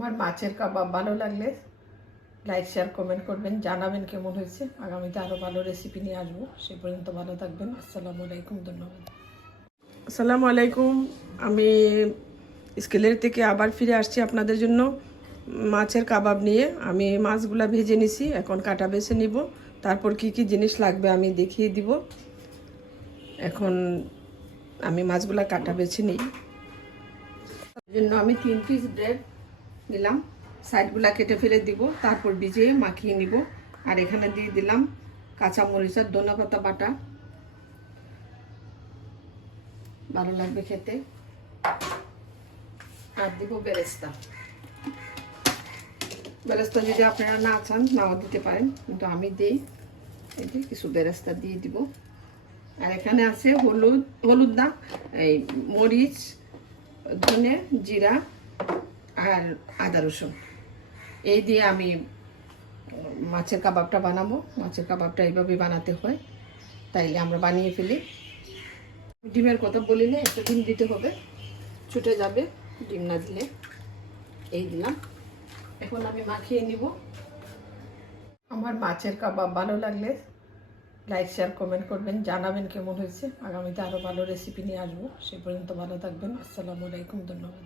আমার মাছের কাবাব ভালো লাগলে লাইক শেয়ার কমেন্ট করবেন, জানাবেন কেমন হয়েছে। আগামীতে আরও ভালো রেসিপি নিয়ে আসব। সে পর্যন্ত ভালো থাকবেন। আসসালামু আলাইকুম, ধন্যবাদ। আসসালামু আলাইকুম। আমি স্কেলের থেকে আবার ফিরে আসছি আপনাদের জন্য মাছের কাবাব নিয়ে। আমি মাছগুলা ভেজে নিছি, এখন কাটা বেছে নিব। তারপর কি কি জিনিস লাগবে আমি দেখিয়ে দিব। এখন আমি মাছগুলা কাটা বেছে নিই। জন্য আমি তিন পিস ব্রেড নিলাম। সাইডগুলা কেটে ফেলে দিব, তারপর ভিজিয়ে মাখিয়ে নিব। আর এখানে দিয়ে দিলাম কাঁচা মরিচ আর ধনে পাতা বাটা। ভালো লাগবে খেতে। আর দিব বেরেস্তা। বেরেস্তা যদি আপনারা না চান, নাও দিতে পারেন। কিন্তু আমি দিই। এই কিছু বেরেস্তা দিয়ে দিব। আর এখানে আছে হলুদ হলুদ না, এই মরিচ, ধনে, জিরা আর আদা রসুন। এই দিয়ে আমি মাছের কাবাবটা বানাবো। মাছের কাবাবটা এইভাবে বানাতে হয়। তাইলে আমরা বানিয়ে ফেলি। ডিমের কথা বলি না একটা ডিম দিতে হবে। ছুটে যাবে, ডিম না দিলে। এই দিলাম। এখন আমি মাখিয়ে নিব। আমার মাছের কাবাব ভালো লাগলে লাইক, শেয়ার, কমেন্ট করবেন। জানাবেন কেমন হয়েছে। আগামীতে আরও ভালো রেসিপি নিয়ে আসব। সে পর্যন্ত ভালো থাকবেন। আসসালামু আলাইকুম, ধন্যবাদ।